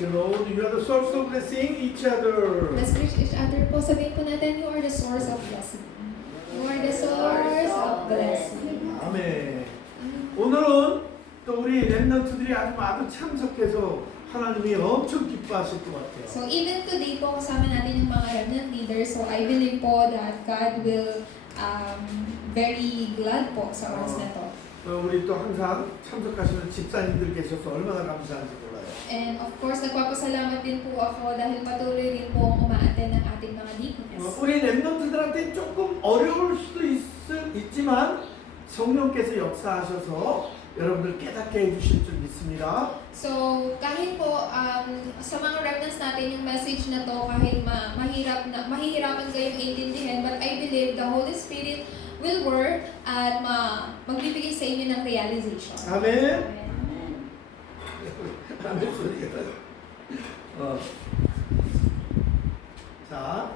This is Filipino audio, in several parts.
You know, you are the source of blessing each other. Let's greet each other po. Sabihin po natin, you are the source of blessing. You are the source of blessing. 아멘. 오늘은 또 우리 렘넌트들이 아주 참석해서 하나님이 엄청 기뻐하실 것 같아요. So even today po, kasama natin yung mga remnant leaders. So I believe po that God will very glad po sa oras na to. 우리 또 항상 참석하시는 집사님들 계셔서 얼마나 감사한지 몰라요. And of course, nagpapasalamat din po ako dahil patuloy rin po ang umaattend ng ating mga deaconess. 우리 렘넌트들한테 조금 어려울 수도 있지만 성령께서 역사하셔서 여러분들 깨닫게 해주실 줄 믿습니다. So, kahit po sa mga remnants natin yung message na to, kahit mahihirapan kayong intindihin, but I believe the Holy Spirit will work at magbibigay sa inyo ng realization. 아멘. 아멘 소리가. 자,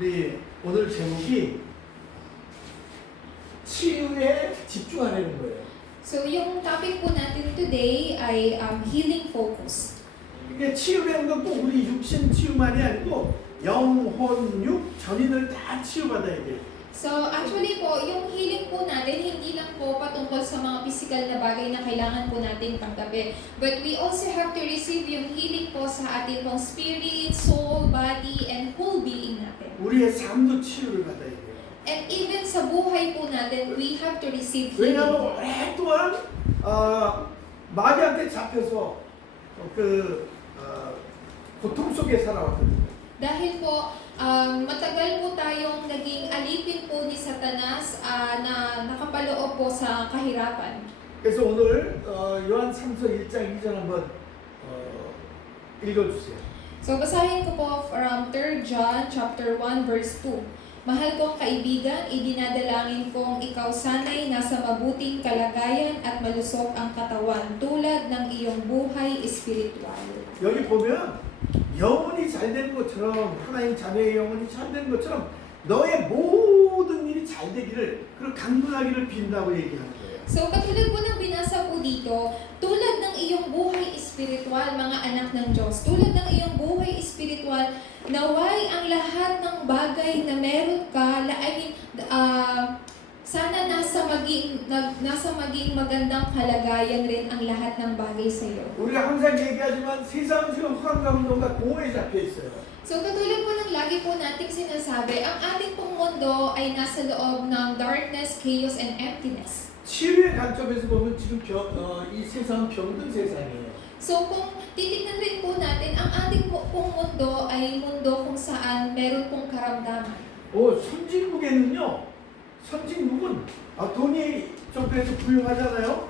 우리 오늘 제목이 치유에 집중하려는 거예요. So, yung topic po natin today ay healing focus. 이게 치유라는 건 꼭 우리 육신 치유만이 아니고 영혼, 육, 전인을 다 치유받아야 돼요. So, actually po, yung healing po natin, hindi lang po patungkol sa mga physical na bagay na kailangan po natin tanggapin. But we also have to receive yung healing po sa ating pong spirit, soul, body, and whole being natin. 우리의 삶도 치유를 받아야 돼요. And even sa buhay po natin, we have to receive healing. 왜냐하면 오랫동안 마귀한테 잡혀서 고통 속에 살아왔거든요. Dahil po, matagal po tayong naging alipin po ni Satanas na nakapaloob po sa kahirapan. 그래서 오늘 요한 3서 1장 2절 한번 읽어주세요. So basahin ko po from 3 John chapter 1 verse 2. Mahal kong kaibigan, idinadalangin kong ikaw sana'y nasa mabuting kalagayan at malusog ang katawan tulad ng iyong buhay espiritual. 여기 보면 영혼이 잘 되는 것처럼 하나님 자녀의 영혼이 잘 되는 것처럼 너의 모든 일이 잘 되기를 그리고 강건하기를 빈다고 얘기하는 거예요. So katulad po ng binasa po dito, tulad ng iyong buhay espiritual, mga anak ng Diyos, tulad ng iyong buhay espiritual, naway ang lahat ng bagay na meron ka, sana nasa maging magandang kalagayan rin ang lahat ng bagay sa iyo. 우리가 항상 얘기하지만 세상은 지금 흑암과 운동과 공허에 잡혀 있어요. So katulad po ng lagi po nating sinasabi, ang ating pong mundo ay nasa loob ng darkness, chaos, and emptiness. 치유의 관점에서 보면 지금 이 세상은 병든 세상이에요. So kung titignan rin po natin, ang ating pong mundo ay mundo kung saan meron pong karamdaman. 선진국은 돈이 좀 그래도 부유하잖아요.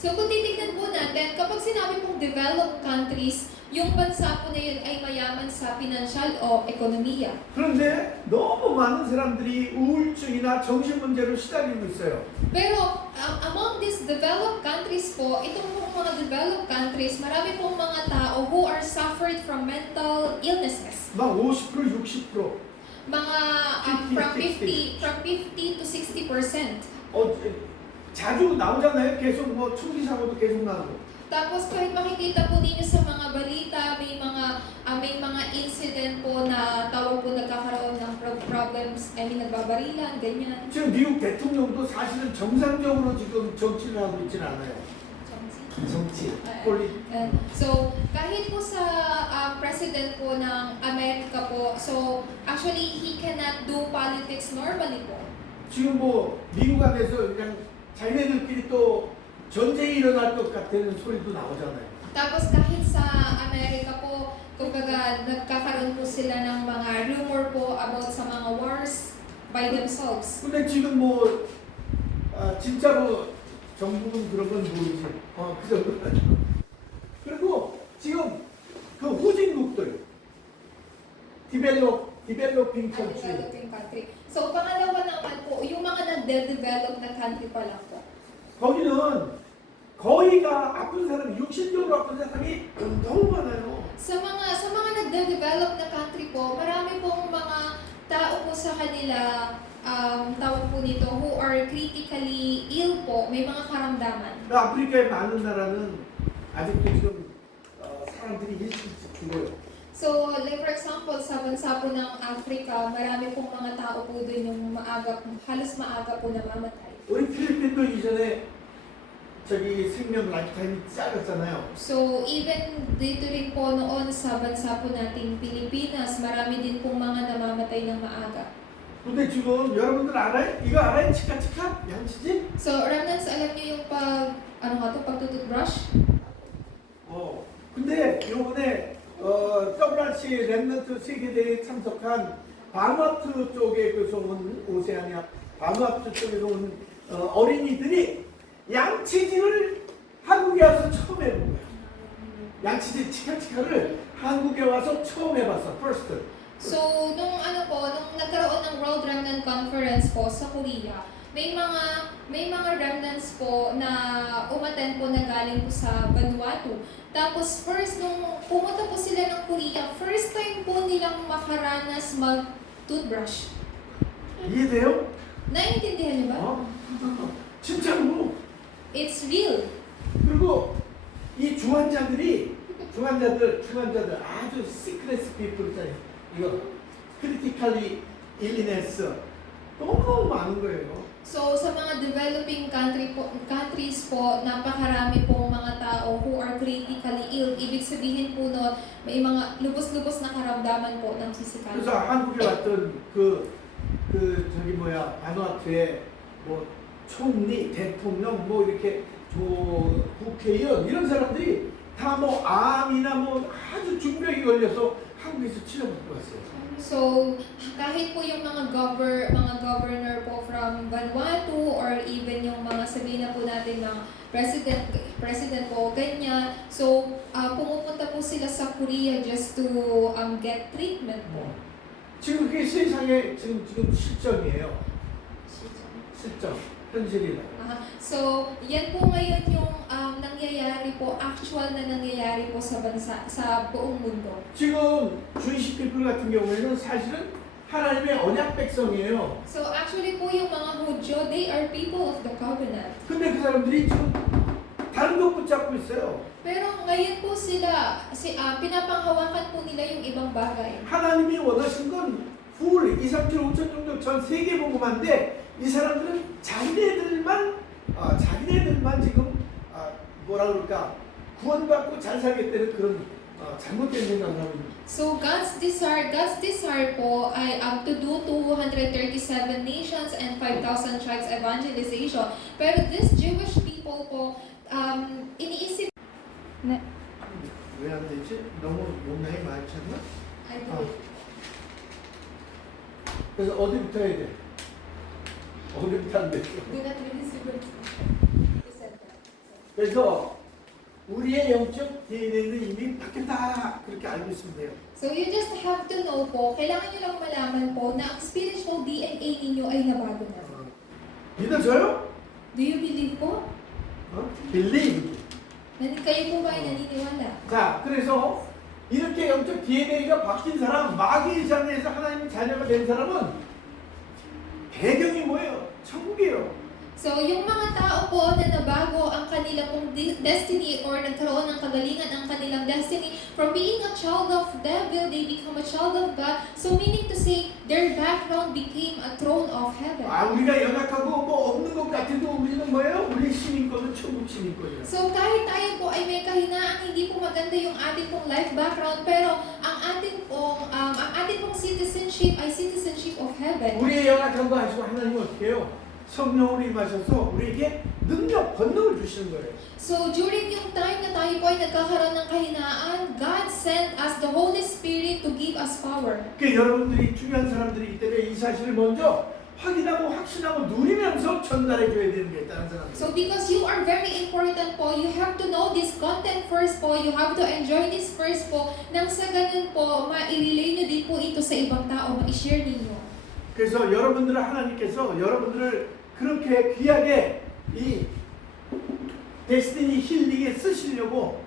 So kung titignan po natin, kapag sinabi pong developed countries, yung bansa po na yun ay mayaman sa pinansyal o ekonomiya. 그런데 너무 많은 사람들이 우울증이나 정신 문제로 시달리고 있어요. Pero among these developed countries po, itong pong mga developed countries, marami pong mga tao who are suffered from mental illnesses. 막 50%, 60%. Mga from 50 to 60%. 자주 나오잖아요. 계속 뭐 총기 사고도 계속 나고. Tapos kahit makikita po ninyo sa mga balita, may mga incident po na tao po nagkakaroon ng problems, nagbabarilan, ganyan. 지금 미국 대통령도 사실은 정상적으로 지금 정치를 하고 있지는 않아요. 정치, So, kahit po sa president po ng Amerika po, so actually he cannot do politics normally po. 지금 뭐 미국 안에서 그냥 자기네들끼리 또 전쟁이 일어날 것 같다는 소리도 나오잖아요. Tapos kahit sa Amerika po, kumbaga nagkakaroon po sila ng mga rumor po about sa mga wars by themselves. 근데 지금 뭐 진짜로 정부는 그런 건 모르지. 그 정도. 그리고 지금 그 후진국들, developing country. Developing country. So pangalawa naman po, yung mga nagde-develop na country pa lang po. 거기는 거의가 아픈 사람이, 육신적으로 아픈 사람이 너무 많아요. Sa mga nagde-develop na country po, marami pong mga tao po sa kanila, tawag po nito, who are critically ill po, may mga karamdaman. 아프리카의 많은 나라는 아직도 지금 사람들이 일찍 So, like for example, sa bansa po ng Africa, marami pong mga tao po doon yung halos maaga po namamatay. 우리 필리핀도 이전에 저기 생명 라이프타임이 짧았잖아요. So, even dito rin po noon sa bansa po nating Pilipinas, marami din pong mga namamatay ng maaga. 근데 지금 여러분들 알아요? 이거 알아요? 치카치카? 양치질? So, remnants, alam niyo yung pagtututbrush? 근데 요번에 WRC 랩넌트 세계대회에 참석한 바누아투 쪽에서 온 오세아니아 바누아투 쪽에서 온 어린이들이 양치질을 한국에 와서 처음 해본 거야. 양치질 치카치카를 한국에 와서 처음 해봤어. first. So, nung nagkaroon ng World Remnant Conference po sa Korea, may mga remnants po na umattend po na galing po sa Vanuatu. Tapos first, nung pumunta po sila ng Korea, first time po nilang makaranas mag-toothbrush. 이해돼요? Naiintindihan niyo ba? 진짜로. It's real. 그리고 이 중환자들 아주 시크릿 피플 있잖아요. 이거 critically illness 너무 많은 거예요. So, sa mga developing countries po, napakarami pong mga tao who are critically ill. Ibig sabihin po no, may mga lubos-lubos na karamdaman po ng physical. 그래서 한국에 왔던 바누아투에 뭐 총리, 대통령, 뭐 이렇게 국회의원 이런 사람들이 다 뭐 암이나 뭐 아주 중병이 걸려서 한국에서 치료받고 왔어요. So, kahit po yung mga governor po from Vanuatu or even yung mga sabihin na po natin mga president po, ganyan. So, pumupunta po sila sa Korea just to get treatment po. 지금 그게 세상에 지금 실정이에요. 실정, 현실이다. So, yan po ngayon yung nangyayari po, actual na nangyayari po sa bansa, sa buong mundo. 지금 주이시 피플 같은 경우에는 사실은 하나님의 언약 백성이에요. So, actually po yung mga Hudyo, they are people of the covenant. 근데 그 사람들이 지금 다른 것 붙잡고 있어요. Pero ngayon po sila, pinapanghawakan po nila yung ibang bagay. 하나님이 원하신 건 풀 2, 3, 7, 5천 정도 전 세계 복음화인데 이 사람들은 자기네들만 지금 뭐라 그럴까 구원받고 잘 살겠다는 그런 잘못된 생각을 하고 있는. So God's desire po ay to do 237 nations and 5,000 tribes evangelization. Pero this Jewish people po iniisip na 왜 안 되지? 너무 용량이 많지 않나? I believe. 그래서 어디부터 해야 돼? 어디부터 안 돼? Do not release your 그래서 우리의 영적 DNA는 이미 바뀌었다 그렇게 알고 있으면 돼요. So you just have to know po, kailangan nyo lang malaman po na ang spiritual DNA ninyo ay nabago na. 믿어져요? Do you believe po? Believe. Kayo po ba ay naniniwala? 자, 그래서 이렇게 영적 DNA가 바뀐 사람, 마귀의 장애에서 하나님의 자녀가 된 사람은 배경이 뭐예요? 천국이에요. So, yung mga tao po na nabago ang kanila pong destiny or nagkaroon ng kagalingan ang kanilang destiny, from being a child of devil, they become a child of God. So, meaning to say, their background became a throne of heaven. 우리가 연약하고 뭐 없는 것 같아도 우리는 뭐예요? 우리 시민권은 천국 시민권이에요. So, kahit tayo po ay may kahinaang hindi po maganda yung ating pong life background, pero ang ating pong citizenship ay citizenship of heaven. 우리의 연약한 거 아시고 하나님은 어떻게 해요? 성령으로 임하셔서 우리에게 능력, 권능을 주시는 거예요. So, during yung time na tayo po ay nagkakaroon ng kahinaan, God sent us the Holy Spirit to give us power. 그러니까 여러분들이 중요한 사람들이기 때문에 이 사실을 먼저 확인하고 확신하고 누리면서 전달해 줘야 되는 게 다른 사람들. So, because you are very important po, you have to know this content first po, you have to enjoy this first po, nang sa ganun po, ma-relay nyo din po ito sa ibang tao, ma-share ninyo. 그래서 여러분들을 하나님께서 여러분들을 그렇게 귀하게 이 데스티니 힐링에 쓰시려고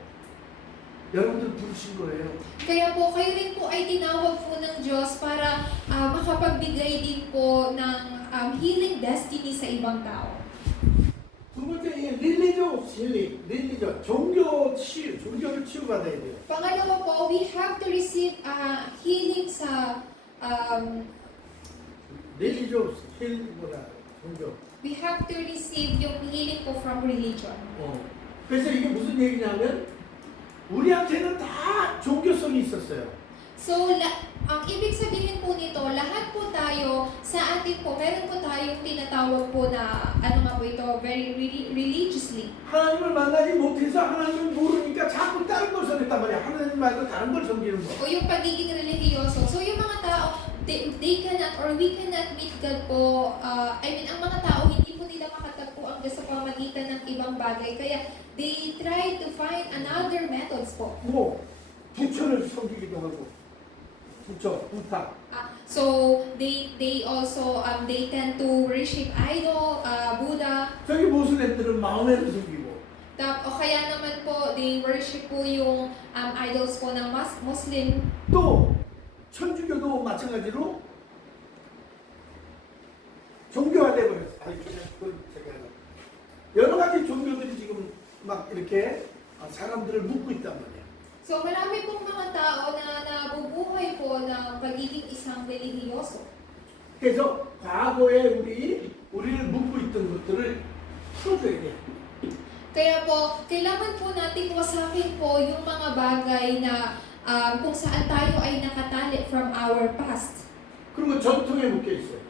여러분들 부르신 거예요. Kaya po, kayo rin po ay tinawag po ng Diyos para makapagbigay din po ng healing destiny sa ibang tao. 두 번째 이 릴리저 힐링, 종교를 치유받아야 돼요. Pangalawa po, we have to receive healing sa 릴리지오스 힐 뭐라 종교. we have to receive yung healing po from religion. 그래서 이게 무슨 얘기냐면 우리한테는 다 종교성이 있었어요. So, ang ibig sabihin po nito, lahat po tayo, sa atin po, meron po tayong tinatawag po na, ano nga po ito, very religiously. 하나님을 만나지 못해서 하나님을 모르니까 자꾸 다른 걸 섬겼단 말이야. 하나님 말고 다른 걸 섬기는 거. O yung pagiging religyoso. So, yung mga tao, they cannot or we cannot meet God po, ang mga tao, hindi po nila makatagpo ang Diyos sa pamagitan ng ibang bagay. Kaya, they try to find another methods po. 뭐 부처를 섬기기도 하고 부처, 부탁. So they also they tend to worship idol, Buddha. 저기 모슬렘들은 마음에를 섬기고. O kaya naman po they worship po yung idols po ng Muslim. 또 천주교도 마찬가지로 종교화돼 버렸어요. 여러 가지 종교들이 지금 막 이렇게 사람들을 묶고 있단 말이야. So marami pong mga tao na nabubuhay po ng pagiging isang religyoso. 그래서 과거에 우리를 묶고 있던 것들을 풀어줘야 돼. Kaya po, kailangan po nating wasakin po yung mga bagay na kung saan tayo ay nakatali from our past. 그리고 전통에 묶여 있어요.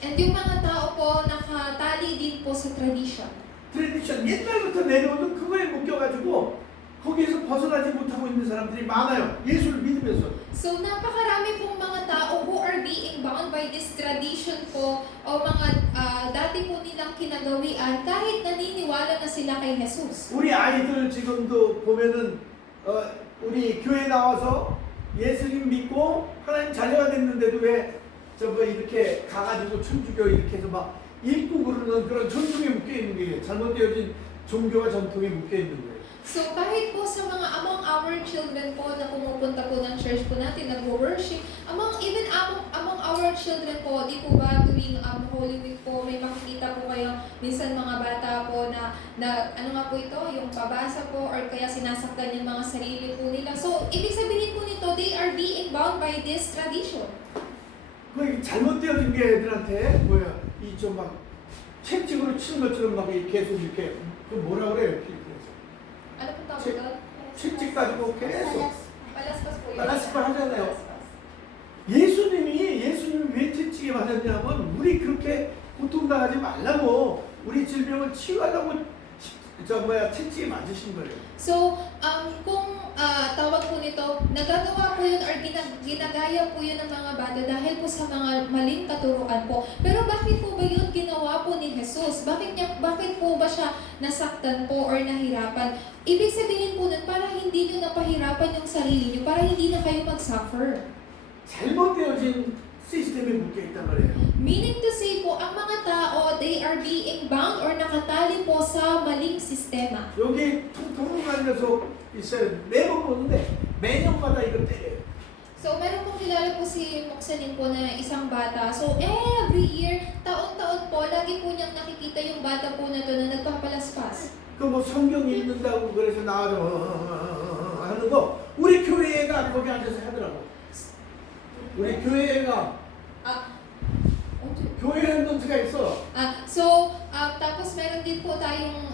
And yung mga tao po nakatali din po sa tradition. 트레디션 옛날부터 내려오던 그거에 묶여가지고 거기에서 벗어나지 못하고 있는 사람들이 많아요. 예수를 믿으면서. So, napakarami pong mga tao who are being bound by this tradition po o mga dati po nilang kinagawian kahit naniniwala na sila kay Jesus. 우리 아이들 지금도 보면은 우리 교회 나와서 예수님 믿고 하나님 자녀가 됐는데도 왜 저거 이렇게 가가지고 천주교 이렇게 해서 막 읽고 그러는 그런 전통에 묶여 있는 거예요. 잘못되어진 종교와 전통에 묶여 있는 거예요. So, kahit po sa mga among our children po na pumupunta po ng church po natin, nag-worship, even among our children po, di po ba tuwing Holy Week po, may makikita po kayo, minsan mga bata po na ano nga po ito, yung pabasa po, or kaya sinasaktan yung mga sarili po nila. So, ibig sabihin po nito, they are being bound by this tradition. 그 잘못되어진 게 애들한테 뭐야 이 좀 막 채찍으로 치는 것처럼 막 계속 이렇게 그 뭐라 그래요? Ano po tawag Check. doon? 채찍 가지고 계속 Palaspas po yun. palaspas 하잖아요. Palaspas. 예수님이 왜 채찍에 맞았냐면 우리 그렇게 고통당하지 말라고 우리 질병을 치유하려고 채찍에 맞으신 거예요. So, kung tawag po nito, nagagawa po yun or ginagaya po yun ng mga bata dahil po sa mga maling katuruan po. Pero bakit po ba yun ginawa po ni Jesus? Bakit po ba siya nasaktan po or nahirapan? Ibig sabihin po nun, para hindi nyo napahirapan yung sarili nyo, para hindi na kayo mag-suffer. 잘못되어진 시스템에 묶여있단 말이에요. Meaning to say po, ang mga tao, they are being bound or nakatali po sa maling sistema. 여기 통통한 녀석 있어요. 매번 보는데 매년마다 이거 때려요. So, meron pong kilala po si Moksanin po na isang bata. So, every year, taon-taon po, lagi po niyang nakikita yung bata po na to na nagpapalaspas. 그 뭐 성경 읽는다고 그래서 나와서 하는 거 우리 교회가 거기 앉아서 하더라고. 우리 교회가 교회 랜던트가 있어. Tapos meron din po tayong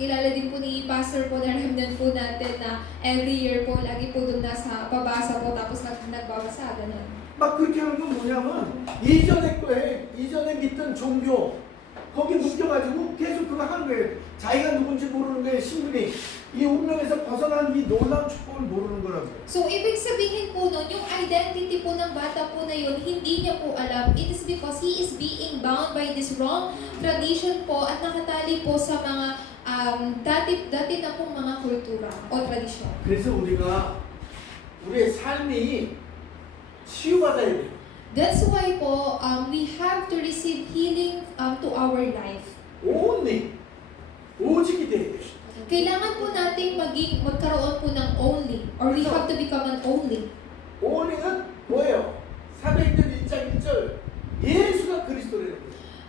kilala din po ni pastor po na remnant po natin na every year po lagi po doon nasa pabasa po tapos nagbabasa ganun. 막 그렇게 하는 건 뭐냐면 이전에 믿던 종교 거기 묶여가지고 계속 그거 하는 거예요. 자기가 누군지 모르는 거예요. 신분이 이 운명에서 벗어난 이 놀라운 축복을 모르는 거라고요. So, ibig sabihin po nun, yung identity po ng bata po na yun, hindi niya po alam. It is because he is being bound by this wrong tradition po at nakatali po sa mga dati na pong mga kultura o tradisyon. 그래서 우리의 삶이 치유받아야 돼요. That's why po, we have to receive healing to our life. 오직이 돼야 돼요. Kailangan po nating magkaroon po ng only, or we have to become an only. only는 뭐예요? 사도행전 1장 1절 예수가 그리스도래요.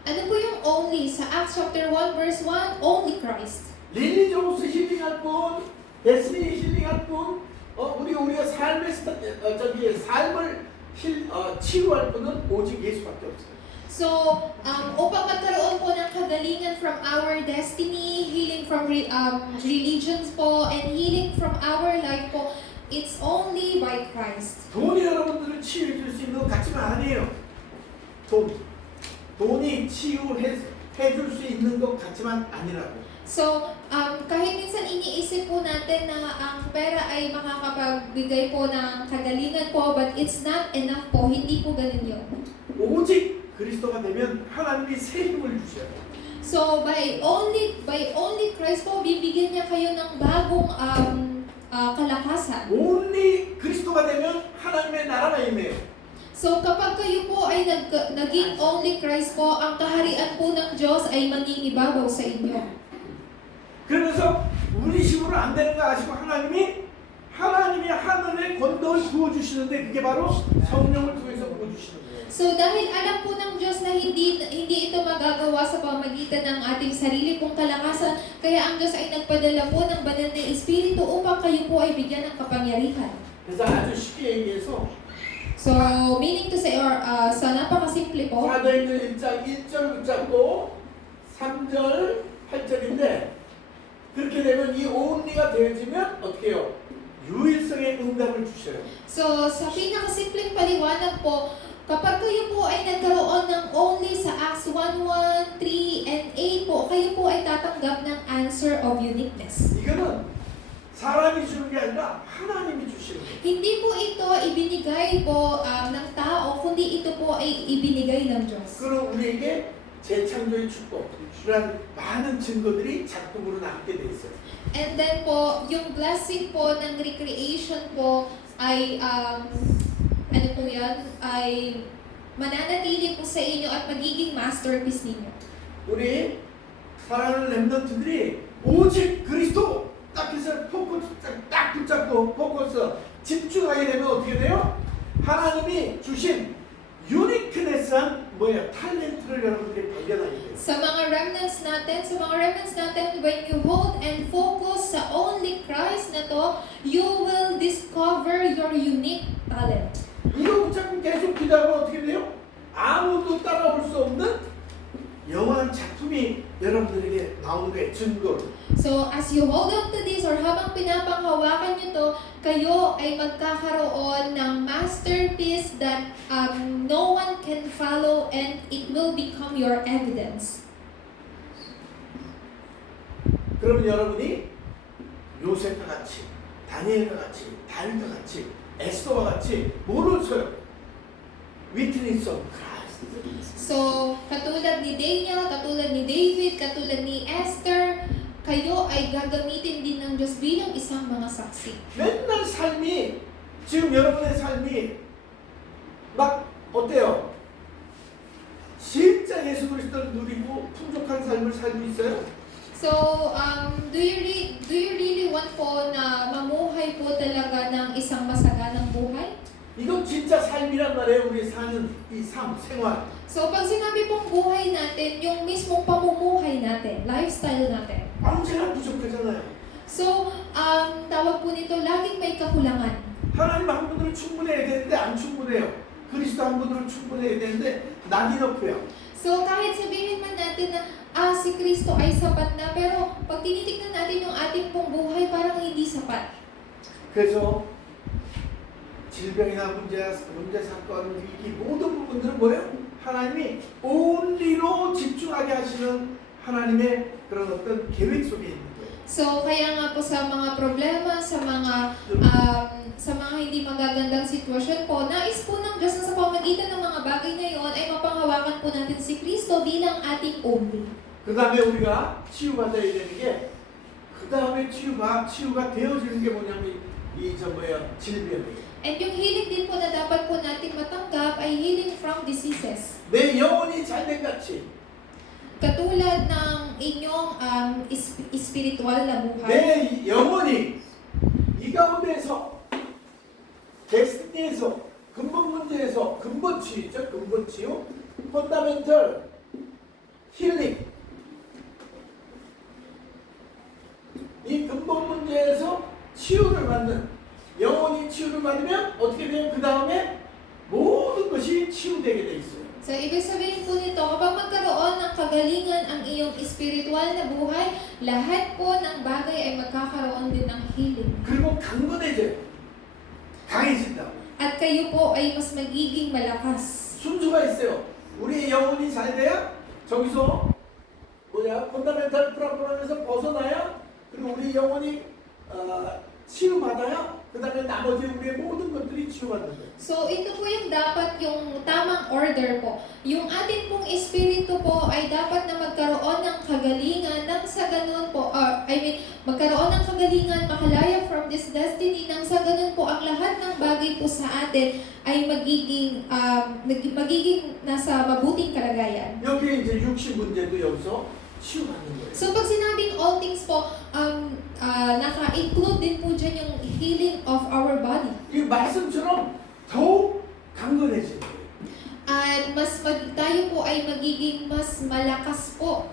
Ano po yung only? Sa Acts chapter 1 verse 1, only Christ. 릴리지로서 힐링할 분, 데스니 힐링할 뿐, 우리가 삶의 삶을 치유할 분은 오직 예수밖에 없어요. So, upang magkaroon po ng kagalingan from our destiny, healing from religions po, and healing from our life po, it's only by Christ. 돈이 여러분들을 치유해 줄 수 있는 것 같지만 아니에요. 돈이 치유해 줄 수 있는 것 같지만 아니라고. So, kahit minsan iniisip po natin na ang pera ay makakapagbigay po ng kagalingan po, but it's not enough po. Hindi po ganun yun. 오직 그리스도가 되면 하나님이 새 힘을 주셔요. So, by only Christ po, bibigyan niya kayo ng bagong kalakasan. only 그리스도가 되면 하나님의 나라가 임해요. So, kapag kayo po ay naging only Christ po, ang kaharian po ng Diyos ay mangingibabaw sa inyo. 그러면서 우리 힘으로 안 되는 거 아시고 하나님이 하늘의 권능을 부어주시는데 그게 바로 성령을 통해서 부어주시는 거예요. So, dahil alam po ng Diyos na hindi ito magagawa sa pamagitan ng ating sarili pong kalakasan, kaya ang Diyos ay nagpadala po ng banal na Espiritu upang kayo po ay bigyan ng kapangyarihan. 그래서 아주 쉽게 얘기해서 So, meaning to say, or sa napakasimple po, 사도행전 1장 1절 붙잡고 3절 8절인데 그렇게 되면 이 온리가 되어지면 어떻게 해요? 유일성의 응답을 주셔요. so sa pinakasimpleng paliwanag po, kapag kayo po ay nagkaroon ng only sa Acts 1:1, 3, and 8 po, kayo po ay tatanggap ng answer of uniqueness. 이거는 사람이 주는 게 아니라 하나님이 주시는 거예요. Hindi po ito ibinigay po ng tao, kundi ito po ay ibinigay ng Diyos. 그럼 우리에게 재창조의 축복, 그런 많은 증거들이 작품으로 남게 돼 있어요. And then po, yung blessing po ng recreation po ay, ano po yan, ay mananatili po sa inyo at magiging masterpiece ninyo. 우리 사랑하는 렘넌트들이 오직 그리스도 딱 해서 포커스 딱 붙잡고 포커스 집중하게 되면 어떻게 돼요? 하나님이 주신 유니크네스한 탤런트를 여러분들이 발견하게 돼요. Sa mga remnants natin, when you hold and focus sa only Christ na to, you will discover your unique talent. 이거 붙잡고 계속 기도하면 어떻게 돼요? 아무도 따라올 수 없는 영원한 작품이 여러분들에게 나오는 거예요. 증거로. So, as you hold on to this or habang pinapanghawakan nyo to, kayo ay magkakaroon ng masterpiece that no one can follow and it will become your evidence. 그러면 여러분이 요셉과 같이, 다니엘과 같이, 다윗과 같이, 에스더와 같이 뭐를 써요? 위트니스 오브 크라이스트. So, katulad ni Daniel, katulad ni David, katulad ni Esther, kayo ay gagamitin din ng Diyos bilang isang mga saksi. 맨날 삶이 지금 여러분의 삶이 막 어때요? 진짜 예수 그리스도를 누리고 풍족한 삶을 살고 있어요? So, do you really want po na mamuhay po talaga ng isang masaganang buhay? 이건 진짜 삶이란 말이에요. 우리 사는 이 삶, 생활. So, pag sinabi pong buhay natin, yung mismong pamumuhay natin, lifestyle natin. 언제나 부족하잖아요. So, tawag po nito, laging may kakulangan. 하나님 한 분으로 충분해야 되는데 안 충분해요. 그리스도 한 분으로 충분해야 되는데 not enough요. So, kahit sabihin man natin na, si Kristo ay sapat na, pero pag tinitignan natin yung ating pong buhay, parang hindi sapat. 그래서 질병이나 문제 사건, 위기 모든 부분들은 뭐예요? 하나님이 only로 집중하게 하시는 하나님의 그런 어떤 계획 속에 있는 거예요. So, kaya nga po sa mga problema, sa mga hindi magagandang sitwasyon po, nais po ng Diyos na sa pamagitan ng mga bagay na iyon ay mapanghawakan po natin si Kristo bilang ating only. 그 다음에 우리가 치유받아야 되는 게, 그 다음에 치유가 되어지는 게 뭐냐면 질병이에요. And yung healing din po na dapat po natin matanggap ay healing from diseases. 내 영혼이 잘된 같이 Katulad ng inyong spiritual na buhay. 내 영혼이 이 가운데에서 데스티니에서 근본 문제에서 근본 치유죠. 근본 치유, 펀다멘털 힐링. 이 근본 문제에서 치유를 받는, 영혼이 치유를 받으면 어떻게 돼요? 그 다음에 모든 것이 치유되게 돼 있어요. So, ibig sabihin po nito, kapag magkaroon ng kagalingan ang iyong espiritual na buhay, lahat po ng bagay ay magkakaroon din ng healing. 그리고 강건해져요. 강해진다. At kayo po ay mas magiging malakas. 순수가 있어요. 우리의 영혼이 잘 돼야 저기서 펀더멘탈 프로그램에서 벗어나야, 그리고 우리 영혼이 치유받아야 그 다음에 나머지 우리의 모든 것들이 치유받는 거예요. So, ito po yung dapat yung tamang order po. Yung atin pong espiritu po ay dapat na magkaroon ng kagalingan nang sa ganun po, magkaroon ng kagalingan, makalaya from this destiny, nang sa ganun po ang lahat ng bagay po sa atin ay magiging nasa mabuting kalagayan. 여기 이제 육신 문제도 여기서 치유받는 거예요. So, pag sinabing all things po, naka-include din po dyan yung healing of our body. 이 말씀처럼 더욱 강건해지는 거예요. At tayo po ay magiging mas malakas po.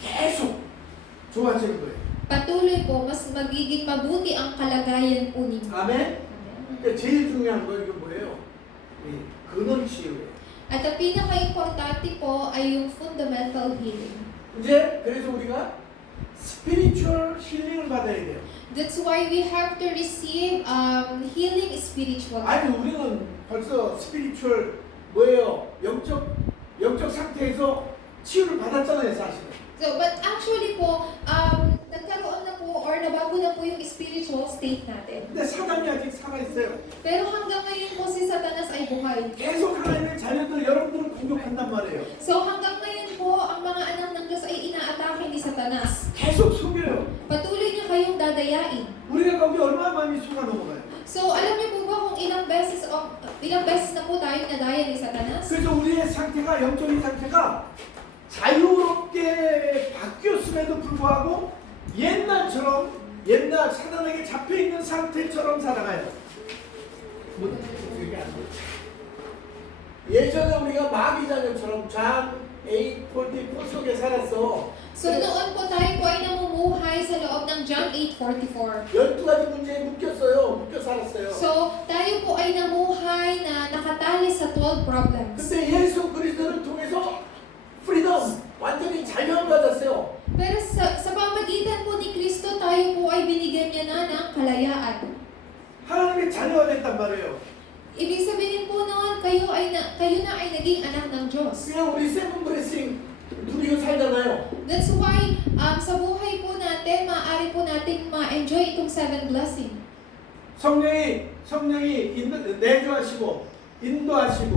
계속 좋아지는 거예요. Patuloy po, mas magiging mabuti ang kalagayan po ninyo. 아멘. 근데 제일 중요한 건 이게 뭐예요? 이 근원 치유예요. At ang pinaka-importante po ay yung fundamental healing. 이제 그래서 우리가 스피리추얼 힐링을 받아야 돼요. That's why we have to receive healing spiritually. 아니 우리는 벌써 스피리추얼 뭐예요? 영적 상태에서 치유를 받았잖아요, 사실은. So, but actually po, nagkaroon na po or nabago na po yung spiritual state natin. 근데 사단이 아직 살아있어요. Pero hanggang ngayon po si Satanas ay buhay. 계속 하나님의 자녀들 여러분들을 공격한단 말이에요. So hanggang ngayon po, ang mga anak ng Diyos ay inaatake ni Satanas. 계속 속여요. Patuloy niya kayong dadayain. 우리가 거기 얼마나 많이 속아 넘어가요. So, alam niyo po ba kung ilang beses na po tayong nadaya ni Satanas? 그래서 우리의 상태가 영적인 상태가 자유롭게 바뀌었음에도 불구하고 옛날 사단에게 잡혀 있는 상태처럼 살아가요. 그게 안 돼요. 예전에 우리가 마귀 자녀처럼 장 8:44 속에 살았어. So, noon po tayo po ay namumuhay sa loob ng John 8:44. 12가지 문제에 묶여 살았어요. So, tayo po ay namuhay na nakatali sa 12 problems. 근데 예수 그리스도를 통해서 프리덤, 완전히 자유함을 받았어요. Pero sa pamagitan po ni Kristo, tayo po ay binigyan niya na ng kalayaan. 하나님의 자녀가 됐단 말이에요. Ibig sabihin po noon, kayo na ay naging anak ng Diyos. 그냥 우리 세븐 블레싱 누리고 살잖아요. That's why, sa buhay po natin, maaari po natin ma-enjoy itong 7 blessing. 성령이 내주하시고, 인도하시고,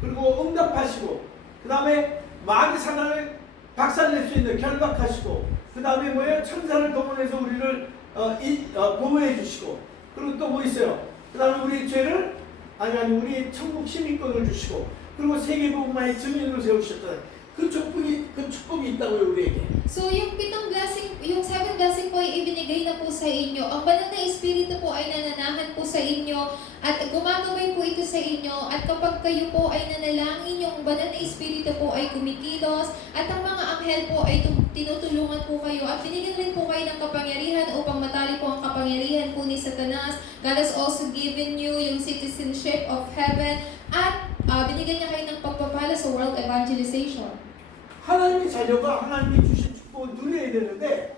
그리고 응답하시고, 그 다음에 마귀 사단을 박살낼 수 있는 결박하시고, 그 다음에 뭐예요? 천사를 동원해서 우리를 보호해 주시고, 그리고 또 뭐 있어요? 그 다음에 우리 죄를 우리 천국 시민권을 주시고, 그리고 세계복음화의 증인으로 세우셨잖아요. 그 축복이 있다고요, 우리에게. So, yung 7 blessing po ay ibinigay na po sa inyo. Ang banal na Espiritu po ay nananahan po sa inyo at gumagabay po ito sa inyo. At kapag kayo po ay nanalangin, yung banal na Espiritu po ay kumikilos at ang mga anghel po ay tinutulungan po kayo at binigyan rin po kayo ng kapangyarihan upang matali po ang kapangyarihan po ni Satanas. God has also given you yung citizenship of heaven at binigyan niya kayo ng pagpapala sa world evangelization. 하나님의 자녀가 하나님이 주신 축복을 누려야 되는데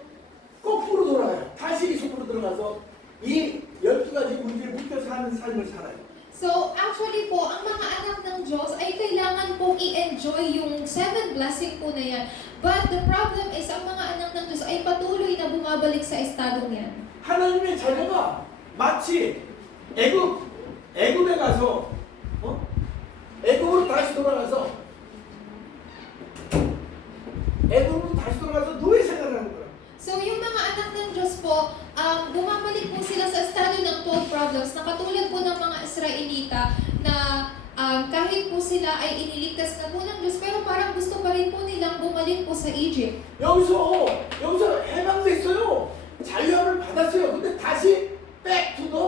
거꾸로 돌아가요. 다시 이 속으로 들어가서 이 12가지 문제에 묶여 사는 삶을 살아요. So, actually po, ang mga anak ng Diyos ay kailangan pong i-enjoy yung 7 blessing po na yan. But the problem is, ang mga anak ng Diyos ay patuloy na bumabalik sa estadong yan. 하나님의 자녀가 마치 애굽에 가서 애굽으로 다시 돌아가서 노예 생활을 하는 거야. So, yung mga anak ng Diyos po, bumabalik po sila sa estado ng 12 problems na katulad po ng mga Israelita na kahit po sila ay iniligtas na po ng Diyos, pero parang gusto pa rin po nilang bumalik po sa Egypt. 여기서 해방됐어요. 자유함을 받았어요. 근데 다시 back to the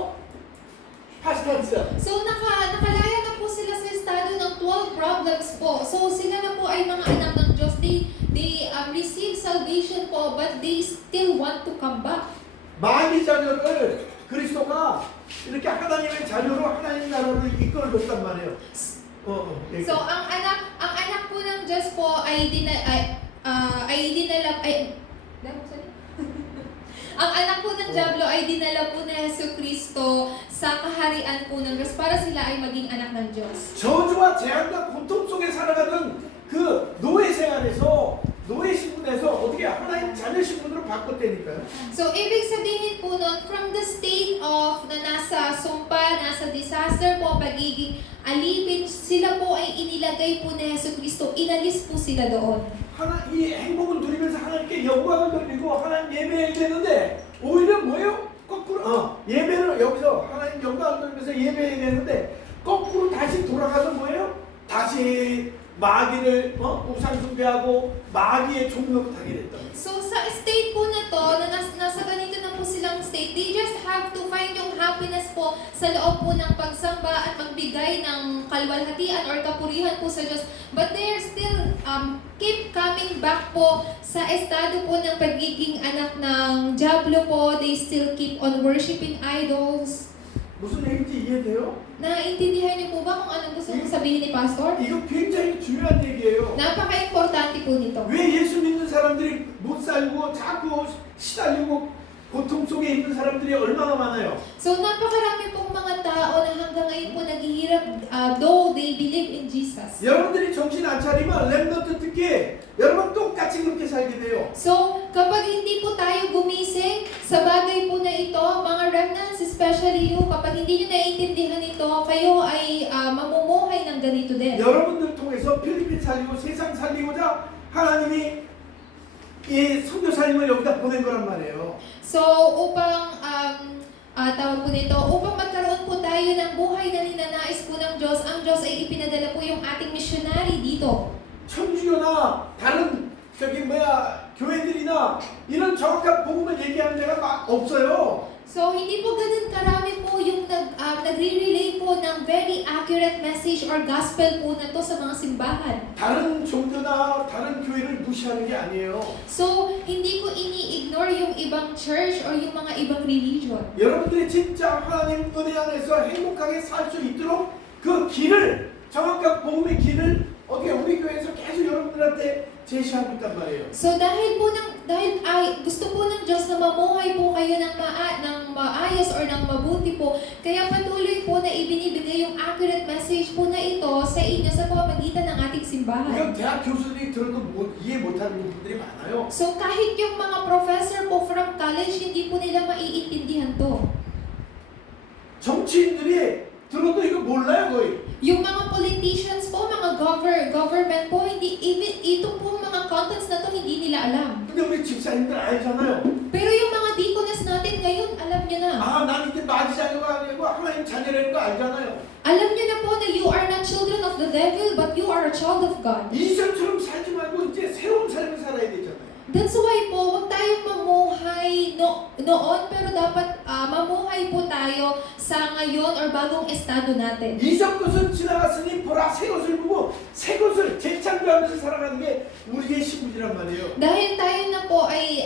past tense. So, nakalaya na po sila sa estado ng 12 problems po. So, sila na po ay mga anak ng Diyos. They receive salvation po, but they still want to come back. 마귀 자녀를 그리스도가 이렇게 하나님의 자녀로 하나님 나라를 이끌어줬단 말이에요. 예. So ang anak po ng Diyos po ay dinala ang anak po ng Diablo ay dinala po na Jesucristo sa kaharian po ng Diyos para sila ay maging anak ng Diyos. 저주와 재앙과 고통 속에 살아가는 그 노예 생활에서 노예 신분에서 어떻게 하나님 자녀 신분으로 바꿨다니까요. So, ibig sabihin po nun, from the state of na nasa sumpa, nasa disaster po, pagiging alipin, sila po ay inilagay po ni Jesucristo, inalis po sila doon. 이 행복을 누리면서 하나님께 영광을 돌리고 하나님 예배해야 되는데 오히려 뭐예요? 거꾸로 예배를 여기서 하나님 영광을 돌리면서 예배해야 되는데 거꾸로 다시 돌아가서 뭐예요? 다시 마귀를 우상 숭배하고 마귀의 종로로 타게 됐다. So, sa state po na to, na nasa ganito na po silang state, they just have to find yung happiness po sa loob po ng pagsamba at magbigay ng kalwalhatian or kapurihan po sa Diyos. But they are still keep coming back po sa estado po ng pagiging anak ng Diablo po. They still keep on worshiping idols. 무슨 얘기인지 이해돼요? Naintindihan niyo po ba kung anong gusto mong sabihin ni Pastor? 이거 굉장히 중요한 얘기예요. Napaka-importante po nito. 왜 예수 믿는 사람들이 못 살고 자꾸 시달리고 고통 속에 있는 사람들이 얼마나 많아요? So, napakarami pong mga tao na hanggang ngayon po naghihirap though they believe in Jesus. 여러분들이 정신 안 차리면 랩너트 특히 여러분 똑같이 그렇게 살게 돼요. So, kapag hindi po tayo gumising sa bagay po na ito, mga remnants, especially you, kapag hindi nyo naiintindihan ito, kayo ay mamumuhay ng ganito din. 여러분들 통해서 필리핀 살리고 세상 살리고자 하나님이 이 선교사님을 여기다 보낸 거란 말이에요. So, upang tawag po nito, upang magkaroon po tayo ng buhay na ninanais po ng Diyos, ang Diyos ay ipinadala po yung ating missionary dito. 천주교나 다른 교회들이나 이런 정확한 복음을 얘기하는 데가 막 없어요. So, hindi po ganun karami po yung nagre-relay po ng very accurate message or gospel po na to sa mga simbahan. 다른 종교나 다른 교회를 무시하는 게 아니에요. So, hindi ko ini-ignore yung ibang church or yung mga ibang religion. 여러분들이 진짜 하나님 은혜 안에서 행복하게 살 수 있도록 그 길을 정확한 복음의 길을 어떻게 우리 교회에서 계속 여러분들한테 제시하고 있단 말이에요. So dahil gusto po ng Diyos na mamuhay po kayo ng maayos or ng mabuti po, kaya patuloy po na ibinibigay yung accurate message po na ito sa inyo sa pamamagitan ng ating simbahan. 이건 대학 교수들이 들어도 이해 못하는 분들이 많아요. So kahit yung mga professor po from college, hindi po nila maiintindihan to. 정치인들이 들어도 이거 몰라요 거의. Yung mga politicians po, mga government po, hindi even itong po mga contents na to hindi nila alam. 근데 우리 집사님들 알잖아요. Pero yung mga deaconess natin ngayon, alam nyo na. 난 이제 마귀 자녀가 아니고 하나님 자녀라는 거 알잖아요. Alam nyo na po na you are not children of the devil, but you are a child of God. 이전처럼 살지 말고 이제 새로운 삶을 살아야 되잖아요. That's why po, huwag tayong mamuhay noon, pero dapat mamuhay po tayo sa ngayon or bagong estado natin. 이전 것은 지나갔으니 보라 새 것을 보고 새 것을 재창조하면서 살아가는 게 우리의 신분이란 말이에요. Dahil tayo na po ay,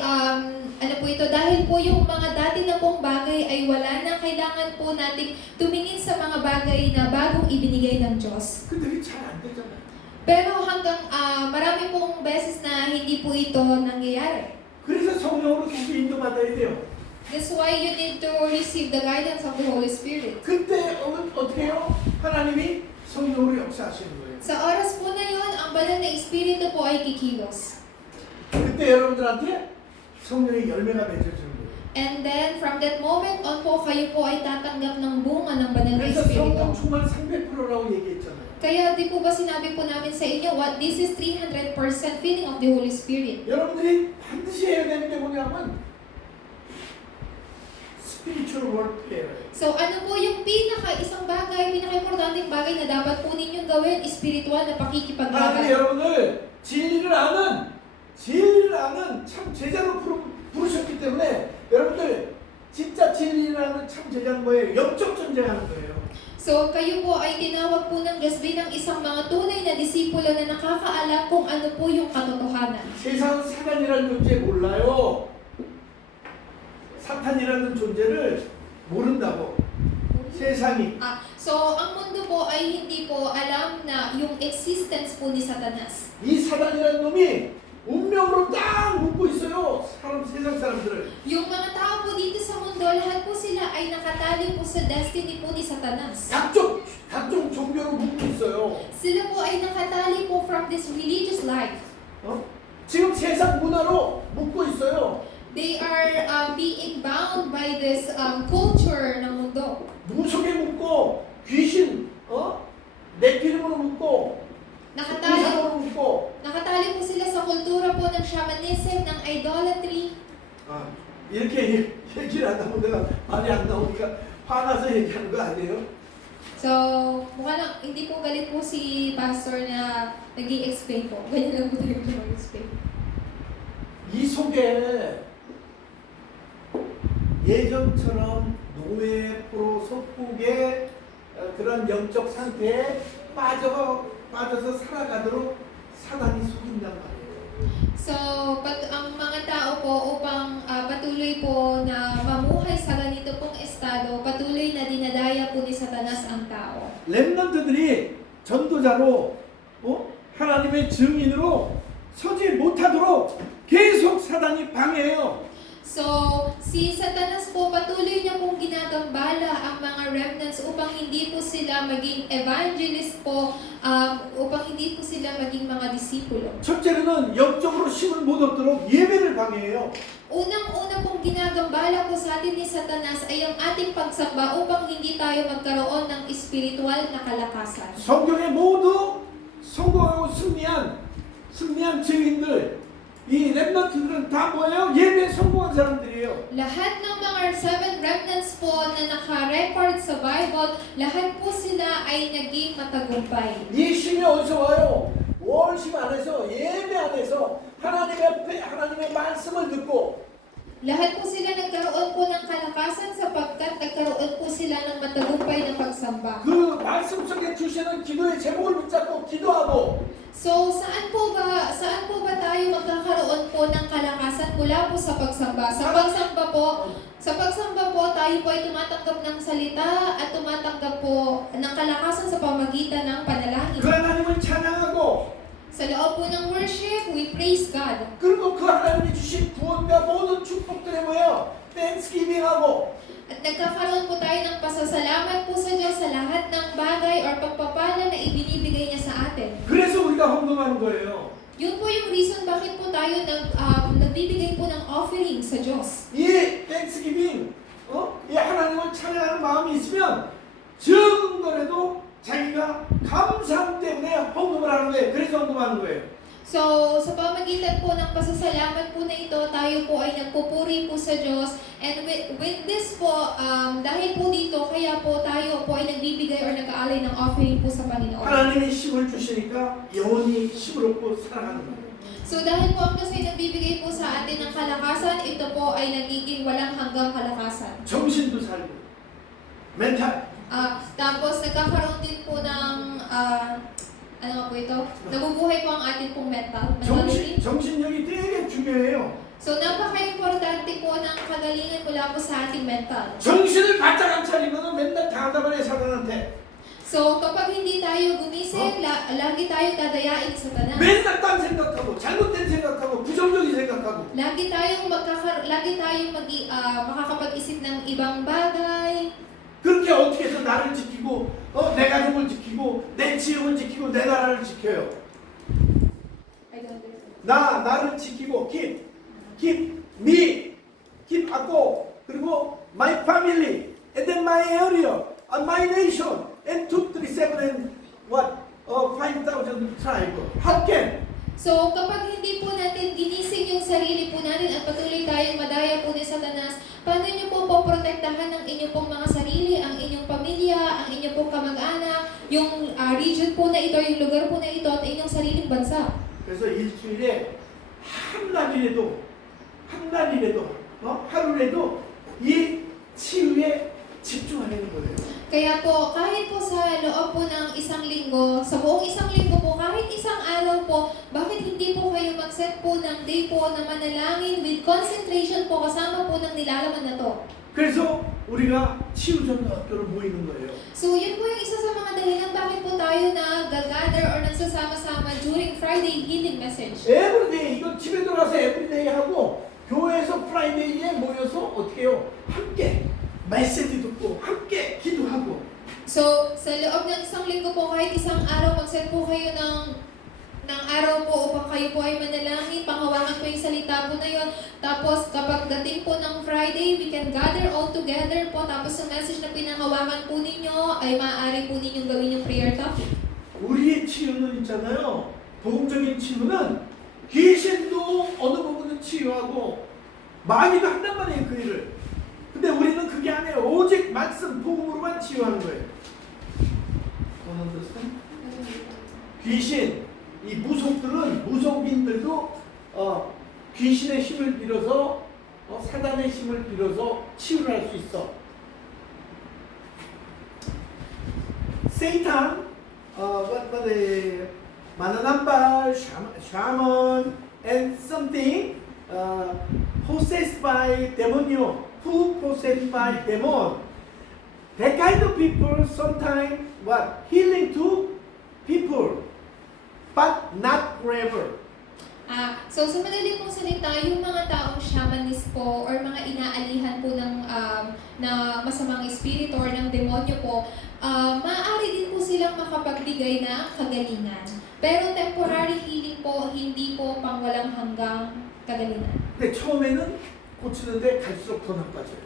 dahil po yung mga dati na pong bagay ay wala na, kailangan po nating tumingin sa mga bagay na bagong ibinigay ng Diyos. 근데 그게 잘 안 되잖아요. Pero hanggang marami pong beses na hindi po ito nangyayari. 그래서 성령으로 계속 인도받아야 돼요. That's why you need to receive the guidance of the Holy Spirit. 그때 어떻게 해요? 하나님이 성령으로 역사하시는 거예요. Sa oras po na yun, ang banal na Espiritu po ay kikilos. 그때 여러분들한테 성령의 열매가 맺어지는 거예요. And then, from that moment on po, kayo po ay tatanggap ng bunga ng banal na 그래서 성령 Espiritu. 충만 300%라고 얘기했잖아요. Kaya di po ba sinabi po namin sa inyo, this is 300% filling of the Holy Spirit. 여러분들이 반드시 해야 되는 게 뭐냐면 spiritual warfare. So, ano po yung isang bagay, pinaka-importanting bagay na dapat po ninyong gawin, spiritual na 하나님 pakikipaglaban. 여러분을 진리를 아는 참 제자로 부르셨기 때문에 여러분들 진짜 진리를 아는 참 제자는 뭐예요? 영적 전쟁하는 거예요. So, kayo po ay tinawag po ng Diyos bilang isang mga tunay na disipulo na nakakaalam kung ano po yung katotohanan. 세상 사단이라는 존재 몰라요. 사탄이라는 존재를 모른다고. 세상이. So, ang mundo po ay hindi po alam na yung existence po ni Satanas. 이 사단이라는 놈이 운명으로 딱 묶고 있어요. 세상 사람들을. Yung mga tao po dito sa mundo, lahat po sila ay nakatali po sa destiny po ni Satanas. 각종 종교로 묶고 있어요. Sila po ay nakatali po from this religious life. 지금 세상 문화로 묶고 있어요. They are being bound by this culture ng mundo. 무속에 묶고 귀신, 네피림으로 묶고 우상으로 묶고. Nakatali po sila sa kultura po ng shamanism, ng idolatry. 이렇게 얘기를 하다 보니까 말이 안 나오니까 화나서 얘기하는 거 아니에요? So, mukha lang, hindi po galit po si pastor na nag-i-explain po. Ganyan lang po tayo mag-explain. 이 속에 예전처럼 노예 포로 속국의 그런 영적 상태에 빠져서 살아가도록 사단이 속인단 말이에요. So, ang mga tao po upang patuloy po na mamuhay sa ganito pong estado, patuloy na dinadaya po ni Satanas ang tao. 렘넌트들이 전도자로 하나님의 증인으로 서지 못하도록 계속 사단이 방해해요. So, si Satanas po patuloy niya pong ginagambala ang mga remnants upang hindi po sila maging evangelist po, upang hindi po sila maging mga disipulo. 첫째로는 영적으로 힘을 못 얻도록 예배를 방해해요. Unang-una pong ginagambala po sa atin ni Satanas ay ang ating pagsamba upang hindi tayo magkaroon ng espiritual na kalakasan. 성경에 모두 성공하고 승리한 증인들, 이 렘넌트들은 다 뭐예요? 예배에 성공한 사람들이에요. Lahat ng mga 7 remnants po na naka-record sa Bible, lahat po sila ay naging matagumpay. 이 힘이 어디서 와요? 월십 안에서, 예배 안에서 하나님의 말씀을 듣고 Lahat po sila nagkaroon po ng kalakasan sapagkat nagkaroon po sila ng matagumpay na pagsamba. 그 말씀 속에 주시는 기도의 제목을 붙잡고 기도하고. So, saan po ba tayo magkakaroon po ng kalakasan mula po sa pagsamba? Sa pagsamba po tayo po ay tumatanggap ng salita at tumatanggap po ng kalakasan sa pamagitan ng panalangin. 그 하나님을 찬양하고. Sa loob po ng worship, we praise God. 그리고 그 하나님이 주신 구원과 모든 축복들에 뭐예요? 땡스기빙하고. At nagkakaroon po tayo ng pasasalamat po sa Diyos sa lahat ng bagay or pagpapala na ibinibigay niya sa atin. 그래서 우리가 헌금하는 거예요. Yun po yung reason bakit po tayo nagbibigay po ng offering sa Diyos. 이 땡스기빙, 이 하나님을 찬양하는 마음이 있으면 적은 거라도 자기가 감사함 때문에 헌금을 하는 거예요. 그래서 헌금하는 거예요. So, sa pamagitan po ng pasasalamat po na ito, tayo po ay nagpupuri po sa Diyos. And with this po, dahil po dito, kaya po tayo po ay nagbibigay or nag-aalay ng offering po sa Panginoon. 하나님이 힘을 주시니까 영원히 힘을 얻고 살아가는 거예요. So, dahil po ang Diyos ay nagbibigay po sa atin ng kalakasan, ito po ay nagiging walang hanggang kalakasan. 정신도 살고, 멘탈. Tapos, nagkakaroon din po ng, ano nga po ito? Nabubuhay po ang ating pong mental. 정신력이 되게 중요해요. So, napaka-importante po ng kagalingan mula po sa ating mental. 정신을 바짝 안 차리면 맨날 당하다만 해 사단한테. So, kapag hindi tayo gumising, lagi tayong dadayain sa Satanas. 맨날 딴 생각하고, 잘못된 생각하고, 부정적인 생각하고. Lagi tayong makakapag-isip ng ibang bagay. 그렇게 어떻게 해서 나를 지키고, 내 가족을 지키고, 내 지역을 지키고, 내 나라를 지켜요. 나를 지키고, keep 하고, 그리고 my family, and then my area, and my nation, and 2, 3, 7, and 5,000 tribe. How can? So, kapag hindi po natin ginising yung sarili po natin at patuloy tayong madaya po ni Satanas, paano nyo po poprotektahan ng inyong pong mga sarili, ang inyong pamilya, ang inyong pong kamag-anak, yung region po na ito, yung lugar po na ito, at inyong sariling bansa? 그래서 일주일에 하루라도 이 치유에 집중하는 거예요. Kaya po, kahit po sa loob po ng isang linggo, sa buong isang linggo po, kahit isang araw po, bakit hindi po kayo mag-set po ng day po na manalangin with concentration po kasama po ng nilalaman na to. 그래서 우리가 치유전도학교를 모이는 거예요. So, yun po yung isa sa mga dahilan bakit po tayo nag-gather or nagsasama-sama during Friday Healing Message. 에브리데이 이거 집에 들어가서 에브리데이 하고 교회에서 프라이데이에 모여서 어떻게 해요? 함께 메시지 듣고 함께 기도하고 So, sa loob ng isang linggo po, kahit isang araw, mag-set po kayo ng araw po upang kayo po ay manalangin, panghawakan po yung salita po na yun. Tapos, kapag dating po ng Friday, we can gather all together po. Tapos, yung message na pinanghawakan po ninyo ay maaari po ninyong gawin yung prayer topic. 우리의 치유는 있잖아요. 복음적인 치유는 귀신도 어느 부분은 치유하고 마귀도 한단 말이에요, 그 일을. 근데 우리는 그게 아니에요. 오직 말씀, 복음으로만 치유하는 거예요. Don't understand? 귀신, 이 무속인들도 귀신의 힘을 빌어서 사단의 힘을 빌어서 치유를 할 수 있어. Satan, mananambal, shaman, and something possessed by demonio, who possessed by demon. That kind of people sometimes healing to people, but not forever. So sa madaling pong salita, yung mga taong shamanist po or mga inaalihan po ng na masamang espiritu or ng demonyo po, maaari din po silang makapagbigay ng kagalingan. Pero temporary healing po, hindi po pang walang hanggang kagalingan. 근데 처음에는 고치는데 갈수록 더 나빠져요.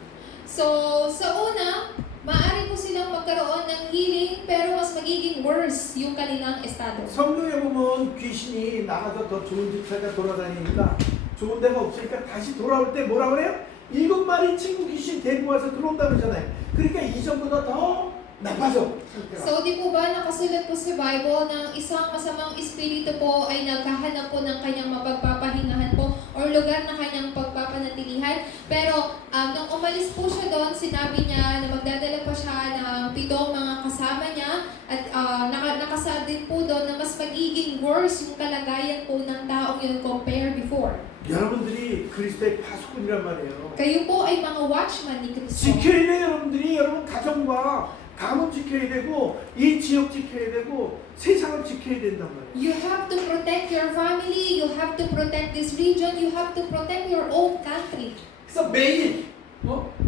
So sa una, maaari po silang magkaroon ng healing pero mas magiging worse yung kanilang estado. 성경에 보면 귀신이 나가서 더 좋은 집 찾아 돌아다니니까 좋은 데가 없으니까 다시 돌아올 때 뭐라 그래요? 7마리 친구 귀신 데리고 와서 들어온다 그러잖아요. 그러니까 이전보다 더 나빠져. So di po ba nakasulat po sa Bible ng isang masamang espiritu po ay naghahanap po ng kanyang mapagpapahingahan po or lugar na kanyang pagpapanatilihan. Pero nung umalis po siya doon, sinabi niya na magdadala pa siya ng 7 mga kasama niya at nakasaad din po doon na mas magiging worse yung kalagayan po ng taong yun compare before. 여러분들이 그리스도의 파수꾼이란 말이에요. Kayo po ay mga watchman ni Kristo. 지켜야 돼요, 여러분들이. 여러분 가정과 가문 지켜야 되고 이 지역 지켜야 되고 세상을 지켜야 된단 말이에요. You have to protect your family, you have to protect this region, you have to protect your own country. 그래서 매일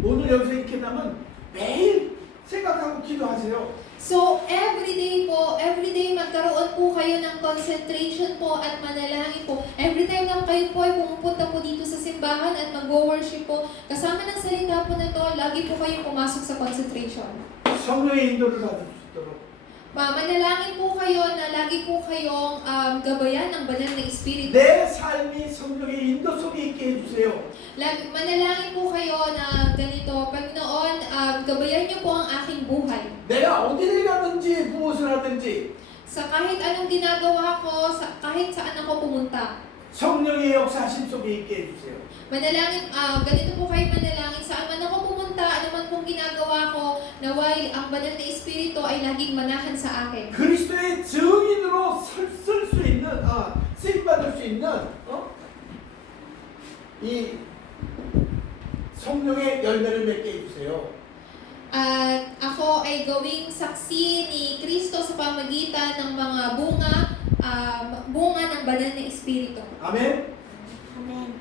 오늘 여기서 이렇게 나면 매일 생각하고 기도하세요. So, everyday magkaroon po kayo ng concentration po at manalangin po. Every time na kayo po ay pumupunta po dito sa simbahan at mag-worship po, kasama ng salita po na to, lagi po kayong pumasok sa concentration. 성령의 인도를 받을 수 있도록. Manalangin po kayo na lagi po kayong gabayan ng banal na Espiritu. 내 삶이 성령의 인도 속에 있게 해주세요. Manalangin po kayo na ganito, Panginoon, gabayan niyo po ang aking buhay. 내가 어디를 가든지 무엇을 하든지 Sa kahit anong ginagawa ko, kahit saan ako pumunta. 성령의 역사하심 속에 있게 해주세요. Manalangin, ganito po kayo manalangin, saan man ako pumunta, ano man pong ginagawa ko, naway ang banal na Espiritu ay laging manahan sa akin. 그리스도의 증인으로 쓸 수 있는, 쓰임받을 수 있는 이 성령의 열매를 맺게 해주세요. At ako ay gawing saksi ni Kristo sa pamagitan ng mga bunga ng banal na Espiritu. 아멘. Amen.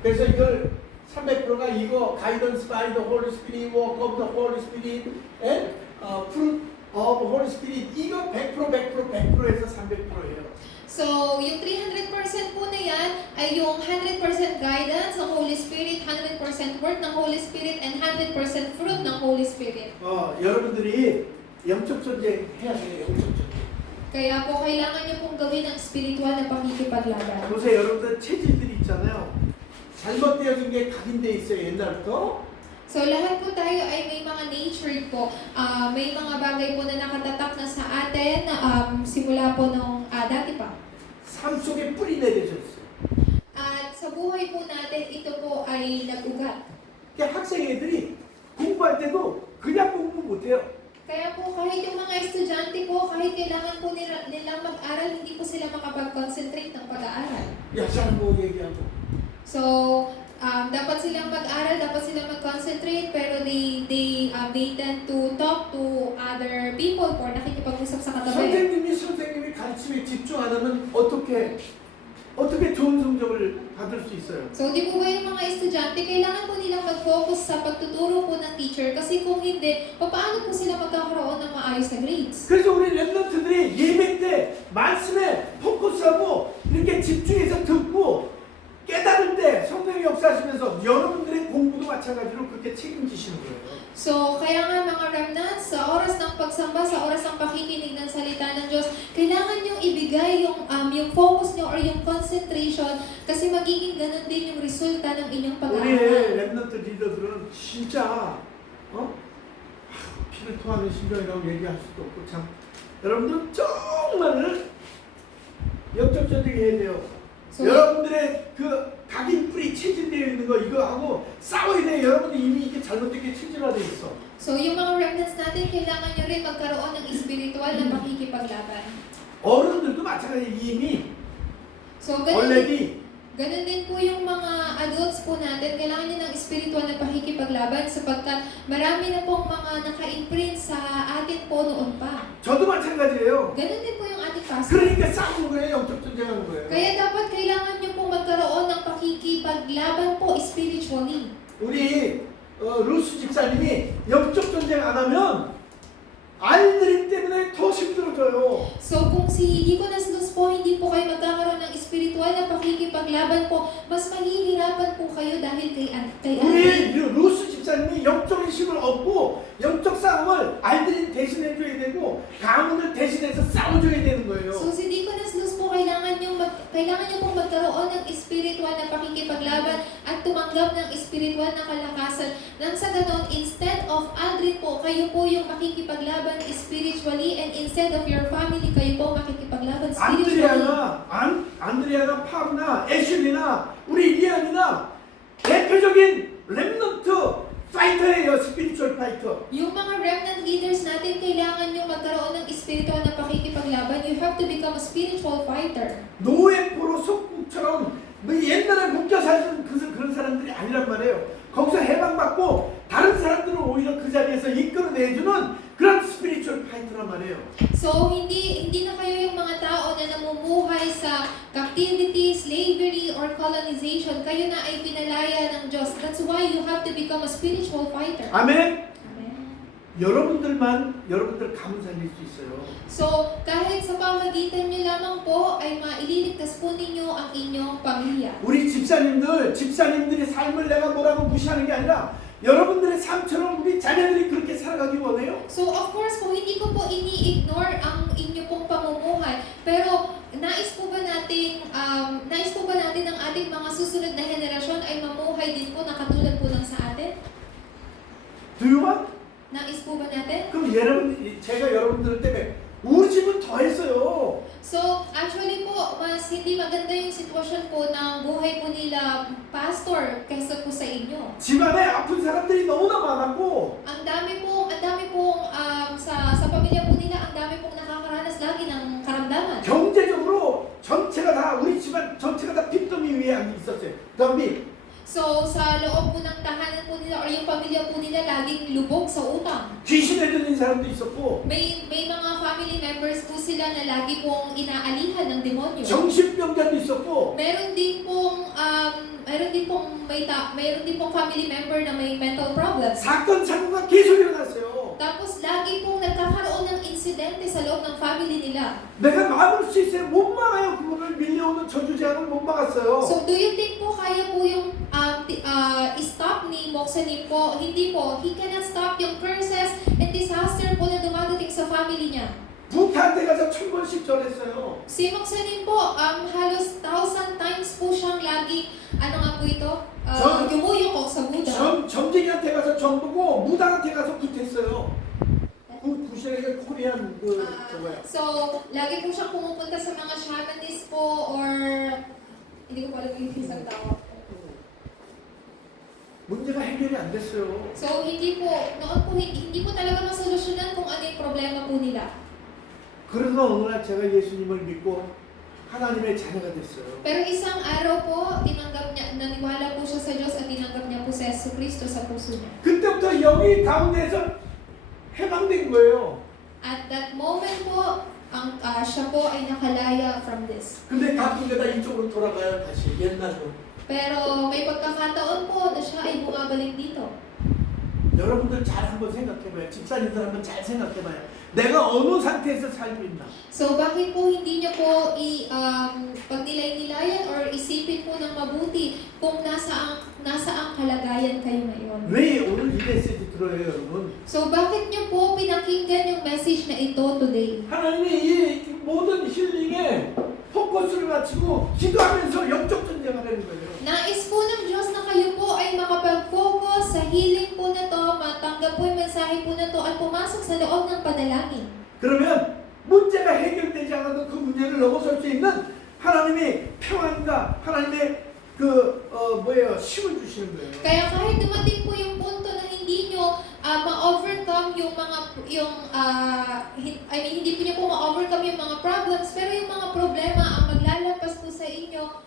그래서 이걸 300%가 이거 guidance by the Holy Spirit, work of the Holy Spirit, and fruit of the Holy Spirit. 이거 100%에서 300%예요. So, yung 300% po na yan ay yung 100% guidance ng Holy Spirit, 100% work ng Holy Spirit, and 100% fruit ng Holy Spirit. 여러분들이 영적 전쟁 해야 돼요. 영적 전쟁. Kaya po, kailangan niyo pong gawin ang spiritual na pakikipaglaban. 보세요, 여러분들 체질들이 있잖아요. 잘못되어진 게 각인돼 있어요, 옛날부터. So, lahat po tayo ay may mga nature po. May mga bagay po na nakatatak na sa atin simula po nung dati pa. 삶 속에 뿌리 내려져 있어요. At sa buhay po natin, ito po ay nag-ugat. 그러니까 학생 애들이 공부할 때도 그냥 공부 못해요. Kaya po kahit yung mga estudyante po, kahit kailangan po nilang mag-aral, hindi po sila makapag-concentrate ng pag-aaral. 약사는 뭐 얘기하고 So, dapat silang mag-aral, dapat silang mag-concentrate, pero they tend to talk to other people or nakikipag-usap sa katabi. 선생님이 가르침에 집중 안 하면 어떻게 좋은 성적을 받을 수 있어요? So, di po ba yung mga estudyante, kailangan po nilang mag-focus sa pagtuturo po ng teacher kasi kung hindi, paano po sila magkakaroon ng maayos na grades? 그래서 우리 랩런트들이 예배 때 말씀에 포커스하고 이렇게 집중해서 듣고 깨달을 때 성령이 역사하시면서 여러분들의 공부도 마찬가지로 그렇게 책임지시는 거예요. So, kaya nga mga remnants, sa oras ng pagsamba, sa oras ng pakikinig ng salita ng Diyos, kailangan niyong ibigay yung focus niyo or yung concentration kasi magiging ganun din yung resulta ng inyong 우리 pag-aaral. 랩런트 리더들은 진짜 피를 토하는 심정이라고 얘기할 수도 없고 참 여러분들은 정말 영적 전쟁해야 돼요. So, 여러분들의 그 각인 뿌리 체질되어 있는 거 이거 하고 싸워야 돼. 여러분들 이미 이게 잘못되게 체질화돼 있어. so yung mga remnants natin, kailangan nyo rin magkaroon ng spiritual na pakikipaglaban. 어른들도 마찬가지 이미 So, ganun din po yung mga adults po natin, kailangan nyo ng spiritual na pakikipaglaban sapagkat marami na pong mga naka-imprint sa atin po noon pa. 저도 마찬가지예요. Ganun din po yung ating pastor. 그러니까 싸우는 거예요. 영적 전쟁하는 거예요. Kaya dapat kailangan nyo pong magkaroon ng pakikipaglaban po spiritually. 우리 루스 집사님이 영적 전쟁 안 하면 아이들 때문에 더 힘들어져요. So kung si Deaconess Luz po, hindi po kayo magkakaroon ng spiritual na pakikipaglaban po, mas mahihirapan po kayo dahil kay 우리 루스 집사님이 영적인 힘을 얻고 영적 싸움을 아이들이 대신해줘야 되고 가문을 대신해서 싸워줘야 되는 거예요. So si Deaconess Luz po, kailangan nyo pong magkaroon ng spiritual na pakikipaglaban at tumanggap ng spiritual na kalakasan. Nang sa ganon, instead of Aldrin po, kayo po yung makikipaglaban spiritually and instead of your family, kayo po makikipaglaban spiritually. 안드레아나 파브나 애슐리나 우리 리안이나 대표적인 렘넌트 파이터예요. 스피리추얼 파이터. Yung mga remnant leaders natin, kailangan nyo magkaroon ng spiritual na pakikipaglaban. You have to become a spiritual fighter. 노예포로 속국처럼 옛날에 묶여 살던 그런 사람들이 아니란 말이에요. 거기서 해방받고 다른 사람들을 오히려 그 자리에서 이끌어내주는 그런 스피리추얼 파이터란 말이에요. So, hindi na kayo yung mga tao na namumuhay sa captivity, slavery, or colonization. Kayo na ay pinalaya ng Diyos. That's why you have to become a spiritual fighter. 아멘. Amen. 여러분들 가문 살릴 수 있어요. So, kahit sa pamagitan nyo lamang po, ay maililigtas po ninyo ang inyong pamilya. 우리 집사님들의 삶을 내가 뭐라고 무시하는 게 아니라 여러분들의 삶처럼 우리 자녀들이 그렇게 살아가기 원해요. So, of course po, hindi ko po ini-ignore ang inyo pong pamumuhay. Pero, nais po ba natin ang ating mga susunod na henerasyon ay mamuhay din po na katulad po ng sa atin? Do you want? Nais po ba natin? 그럼 제가 여러분들 때문에 우리 집은 더 했어요. So, actually po, mas hindi maganda yung sitwasyon po ng buhay po nila pastor kaysa po sa inyo. 집안에 아픈 사람들이 너무나 많았고 Ang dami pong sa pamilya po nila, ang dami pong nakakaranas lagi ng karamdaman. 경제적으로 우리 집안 전체가 다 빚더미 위에 있었어요. 빚더미. So, sa loob po ng tahanan po nila or yung pamilya po nila laging lubog sa utang. 귀신에 들린 사람도 있었고 May mga family members po sila na lagi pong inaalihan ng demonyo. 정신병자도 있었고 Meron din pong family member na may mental problems. 사건 사고가 계속 일어났어요. Tapos lagi pong nagkakaroon ng insidente sa loob ng family nila. 내가 막을 수 있어요. 못 막아요. 그거를 밀려오는 저주제한을 못 막았어요. So, do you think po kaya po yung stop ni Moksanim po? Hindi po. He cannot stop yung curses and disaster po na dumadating sa family niya. 부패한테 가서 1000번씩 전했어요. Si Moksanim po, halos 1,000 times po siyang lagi, ano nga po ito? Yumuyok sa Buddha. 점쟁이한테 가서 점 보고 무당한테 가서 굿했어요. 구시에게 코리안 뭐야? So, lagi po siyang pumupunta sa mga shamanist po or hindi ko pa alam yung isang tawag. 문제가 해결이 안 됐어요. So, hindi po talaga masolusyonan kung ano yung problema po nila. 그러던 어느 날 제가 예수님을 믿고 하나님의 자녀가 됐어요. Pero isang araw po, naniwala po siya sa Diyos at tinanggap niya po si Yesu Cristo sa puso niya. 그때부터 여기 가운데서 해방된 거예요. At that moment po, siya po ay nakalaya from this. 근데 가끔가다 이쪽으로 돌아가요. 다시 옛날로. Pero may pagkakataon po na siya ay bumabalik dito. 여러분들 잘 한번 생각해봐요. 집사님들 한번 잘 생각해봐요. 내가 어느 상태에서 살고 있나? So bakit po hindi niyo po pagnilay-nilayan or isipin po ng mabuti kung nasa ang kalagayan kayo ngayon? 왜 오늘 이 메시지 들어요, 여러분? So bakit niyo po pinakinggan yung message na ito today? 하나님이 이 모든 힐링에 포커스를 맞추고 기도하면서 영적 전쟁하려는 거예요. Nais po ng Diyos na kayo po ay makapag-focus sa healing po na to, matanggap po yung mensahe po na to at pumasok sa loob ng panalangin. 그러면 문제가 해결되지 않아도 그 문제를 넘어설 수 있는 하나님의 평안과 하나님의 힘을 주시는 거예요. Kaya kahit dumating po yung punto na hindi nyo ma-overcome hindi po nyo po ma-overcome yung mga problems, pero yung mga problema ang maglalampas po sa inyo,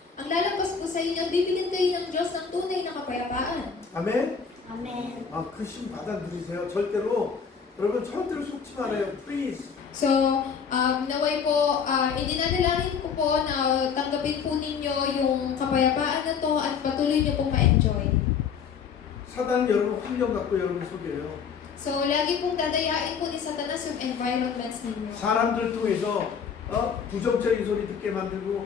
bibigyan kayo ng Diyos ng tunay na kapayapaan. 아멘. 아멘. 그 심 받아들이세요. 여러분 절대로 속지 말아요. Please. So, naway po, idinadalangin ko po na tanggapin po ninyo yung kapayapaan na to at patuloy nyo pong ma-enjoy. 사단은 여러분 환경 갖고 여러분 속여요. So, lagi pong dadayain po ni Satanas yung environments ninyo. 사람들 통해서 부정적인 소리 듣게 만들고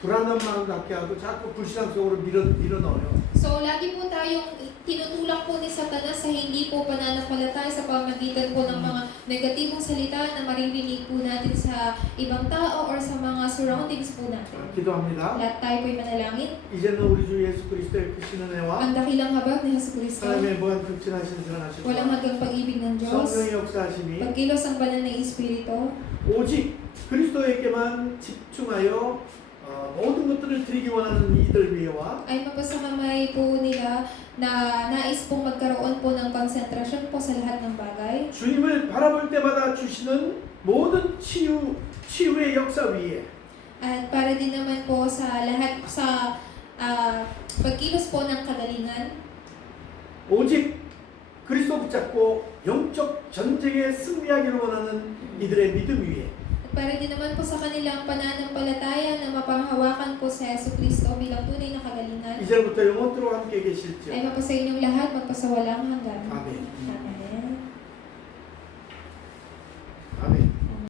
불안한 마음 갖게 하고 자꾸 불신앙 속으로 밀어넣어요. So, lagi po tayong tinutulak po ni Satanas sa hindi po pananampalataya sa pamagitan po ng mga negatibong salita na maririnig po natin sa ibang tao or sa mga surroundings po natin. 기도합니다. Lahat tayo po'y manalangin. 이제는 우리 주 예수 그리스도의 크신 은혜와 Ang dakilang habag ni Yesu Cristo, 하나님의 무한 극진하신 사랑하심과 walang hanggang pag-ibig ng Diyos, 성령의 역사하심이 pagkilos ang banal na Espiritu, 오직 그리스도에게만 집중하여 모든 것들을 드리기 원하는 이들 위에와 ay mapasakamay po nila na nais pong magkaroon po ng konsentrasyon po sa lahat ng bagay. 주님을 바라볼 때마다 주시는 모든 치유의 역사 위에 At para din naman po sa lahat sa pagkilos po ng kagalingan, 오직 그리스도 붙잡고 영적 전쟁에 승리하기를 원하는 이들의 믿음 위에 at para din naman po sa kanilang pananampalataya na mapanghawakan po sa Yesu Cristo bilang tunay na kagalingan, 이제부터 영원토록 함께 계실지어다. ay mapasa inyong lahat magpasawalang hanggan. 아멘. Amen.